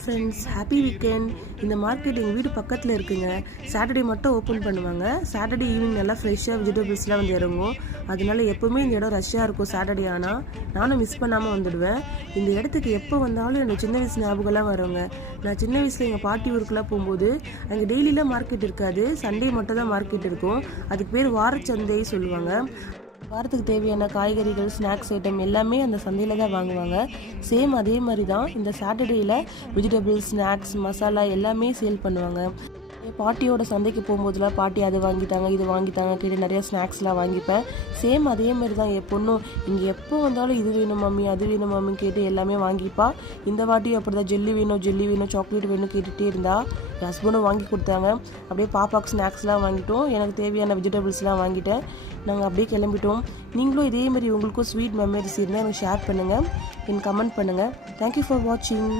Friends, happy weekend. இந்த market எங்கள் வீடு பக்கத்தில் இருக்குங்க. சாட்டர்டே மட்டும் ஓப்பன் பண்ணுவாங்க. சாட்டர்டே ஈவினிங் நல்லா ஃப்ரெஷ்ஷாக வெஜிடபிள்ஸ்லாம் வந்து இறங்கும். அதனால எப்போவுமே இந்த இடம் ரஷ்ஷாக இருக்கும். சாட்டர்டே ஆனால் நானும் மிஸ் பண்ணாமல் வந்துடுவேன். இந்த இடத்துக்கு எப்போ வந்தாலும் என்னோட சின்ன வயசு ஞாபகம்லாம் வருங்க. நான் சின்ன வயசில் எங்கள் பாட்டி ஊருக்குலாம் போகும்போது அங்கே டெய்லியில் மார்க்கெட் இருக்காது, சண்டே மட்டும் தான் மார்க்கெட் இருக்கும். அதுக்கு பேர் வாரச்சந்தை சொல்லுவாங்க. வாரத்துக்கு தேவையான காய்கறிகள், ஸ்நாக்ஸ் ஐட்டம் எல்லாமே அந்த சந்தையில் தான் வாங்குவாங்க. சேம் அதே மாதிரி தான் இந்த சாட்டர்டேயில் வெஜிடபிள்ஸ், ஸ்நாக்ஸ், மசாலா எல்லாமே சேல் பண்ணுவாங்க. பாட்டியோட சந்தைக்கு போகும்போதுலாம் பாட்டி அது வாங்கிட்டாங்க, இது வாங்கிட்டாங்க கேட்டு நிறைய ஸ்நாக்ஸ்லாம் வாங்கிப்பேன். சேம் அதே மாதிரி தான் என் பொண்ணும் இங்கே எப்போ வந்தாலும் இது வேணும் மம்மி, அது வேணும் மம்மின்னு கேட்டு எல்லாமே வாங்கிப்பா. இந்த வாட்டியும் அப்படி தான் ஜெல்லி வேணும், சாக்லேட் வேணும் கேட்டுகிட்டே இருந்தா. என் ஹஸ்பண்டும் வாங்கி கொடுத்தாங்க. அப்படியே பாப்பாவுக்கு ஸ்நாக்ஸ்லாம் வாங்கிட்டோம், எனக்கு தேவையான வெஜிடபிள்ஸ்லாம் வாங்கிட்டேன். நாங்கள் அப்படியே கிளம்பிட்டோம். நீங்களும் இதே மாதிரி உங்களுக்கும் ஸ்வீட் மெமரிஸ் இருந்தால் எனக்கு ஷேர் பண்ணுங்கள், எனக்கு கமெண்ட் பண்ணுங்கள். தேங்க்யூ ஃபார் வாட்சிங்.